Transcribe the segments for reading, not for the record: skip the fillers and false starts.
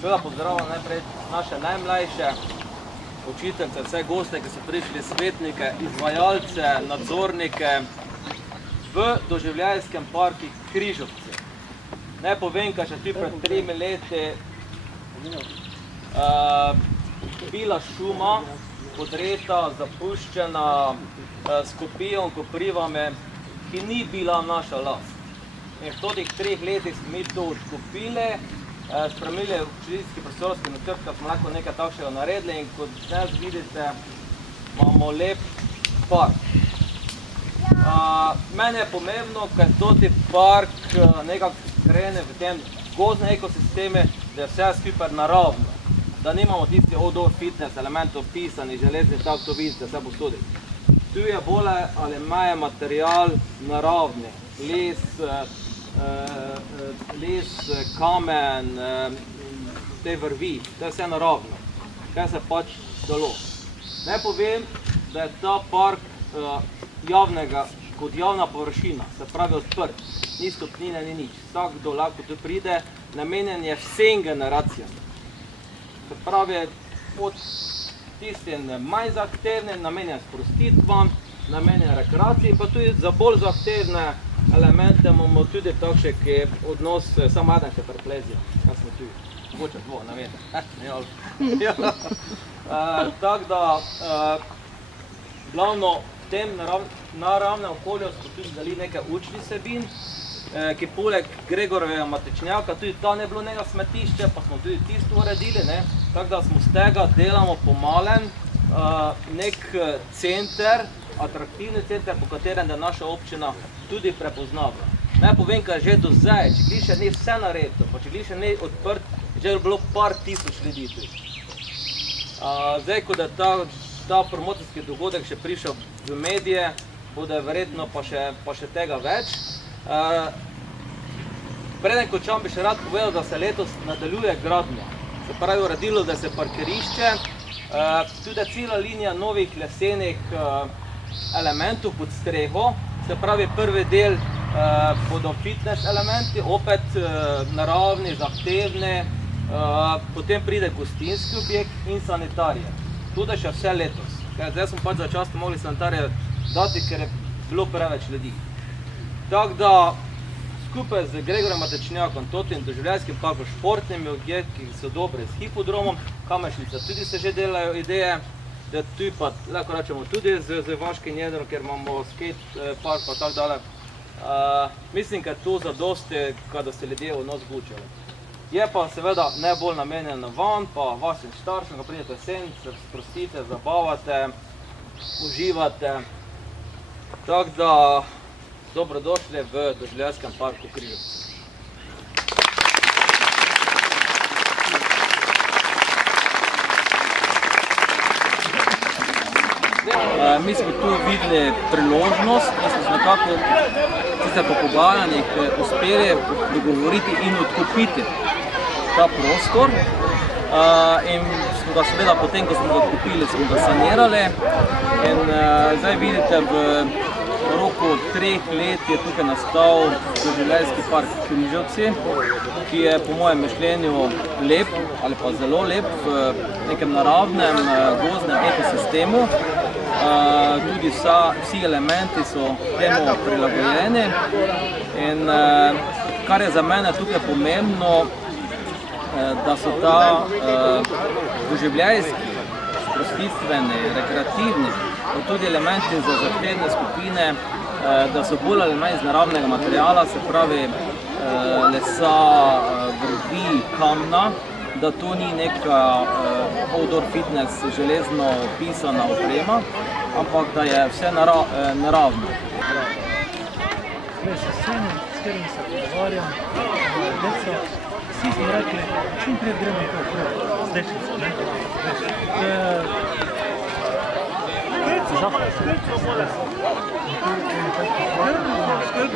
Seveda pozdravljam najprej naše najmlajše učiteljice, vse goste, ki so prišli, svetnike, izvajalce, nadzornike v doživljajskem parku Križovci. Naj povem, kaj še tu pred 3 leti bila šuma, podreta, zapuščena, s kopijom, koprivami, ki ni bila naša last. In v teh 3 letih smo mi to odkupili, spremenili učiteljski prostorski načrt, da smo lahko nekaj takšnega naredili in kot danes vidite, imamo lep park. Meni je pomembno, ker toti park nekako krene v tem gozdnem ekosisteme, da je vse skupaj naravno, da nimamo tisti outdoor fitness elementov pisani, železni, tako to vidite, vse posodi. Tu je bolj ali manj material naravni, les, kamen, te vrvi, to je vse naravno, kaj se pač dalo. Naj povem, da je ta park kot javna površina, se pravi odprt, ni stopnine, ni nič. Vsakdo lahko tu pride, namenjen je vsem generacijam. Se pravi, od tistim manj zahtevnim, namenjen sprostitvam, namenjen rekreaciji, pa tudi za bolj zahtevne elemente imamo tudi takšne, ki odnos samo eden še preplezijo. Kaj smo tu? Mogoče dvo, ne vem. Tako da, glavno v tem naravnem okolju smo tudi dali nekaj učnih vsebin, ki poleg Gregorjevega Matečnjaka, tudi tam je bilo nekaj smetišče, pa smo tudi tisto uredili, tako da smo z tega delamo pomalen nek center, atraktivni center, po katerem je naša občina tudi prepoznava. Naj povem, kaj že do zdaj, če gliše ni vse naredilo, pa če gliše ni odprt, že je bilo par tisoč ljudi tudi. Zdaj, ko je ta promocijski dogodek še prišel v medije, bude verjetno pa še tega več. Preden končam, bi še rad povedal, da se letos nadaljuje gradnja. Se pravi, uredilo, da se parkirišče, tudi cela linija novih lesenih elementov pod streho, se pravi, prvi del bodo fitness elementi, opet naravni, zahtevni, potem pride gostinski objekt in sanitarije. Tudi še vse letos. Zdaj smo pač začasno mogli sanitarije dati, ker je bilo preveč ljudi. Tako da, skupaj z Gregorjem Matečnjakom, totim doživljajskim parkom, športnimi objekti, ki so dobre, s hipodromom, Kamešnica, tudi se že delajo ideje, da tu pa, lahko rečemo, tudi z vaškim jedrom, ker imamo skate park pa tako dalje. Mislim, da je to zadosti, kada se ljudje v nos gučajo. Je pa seveda najbolj namenjen van, pa vašim staršem, ko pridete sem, se sprostite, zabavate, uživate. Tako da, dobrodošli v doživljajskem parku Križovci. Mi smo tu videli priložnost, da smo nekako sicer po pogajanjih uspeli dogovoriti in odkupiti ta prostor. In smo ga seveda potem, ko smo ga odkupili, smo ga sanirali. In zdaj vidite, v roku 3 let je tukaj nastal doživljajski park Križovci, ki je po mojem mišljenju lep ali pa zelo lep v nekem naravnem gozdnem ekosistemu. Tudi vsi elementi so temu prilagojeni. In kar je za mene tukaj pomembno, da so ta doživljajski, sprostitveni, rekreativni, pa tudi elementi za zahtevne skupine, da so bolj ali manj iz naravnega materiala, se pravi lesa, vrvi, kamna, da to ni neka outdoor fitness železno pisana oprema, ampak da je vse naravno. S sinom, s katerim se pogovarjam, deco, vsi smo rekli, čim prej gremo to z Dečnico, ne? Zapad. Ой, ой,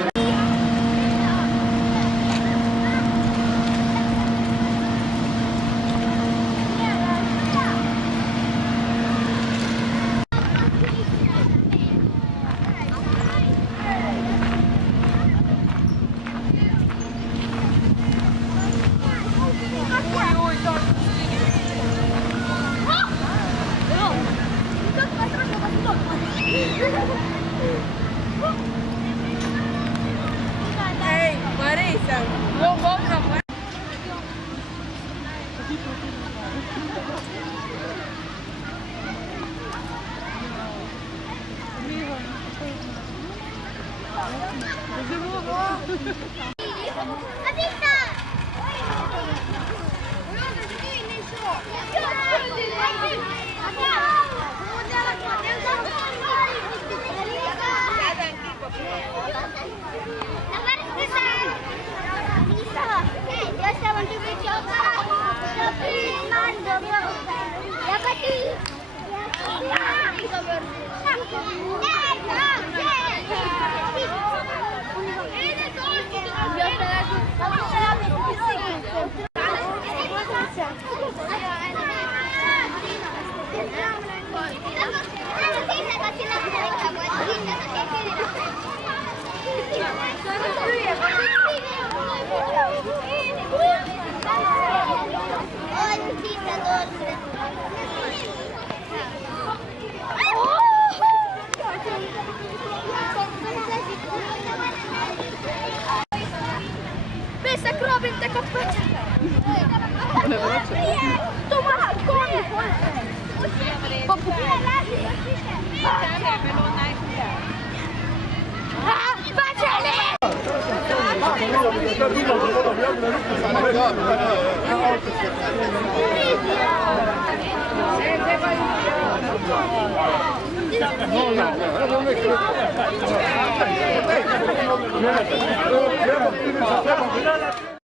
Pesek robin te kopycie. Tu ma konie. No, no.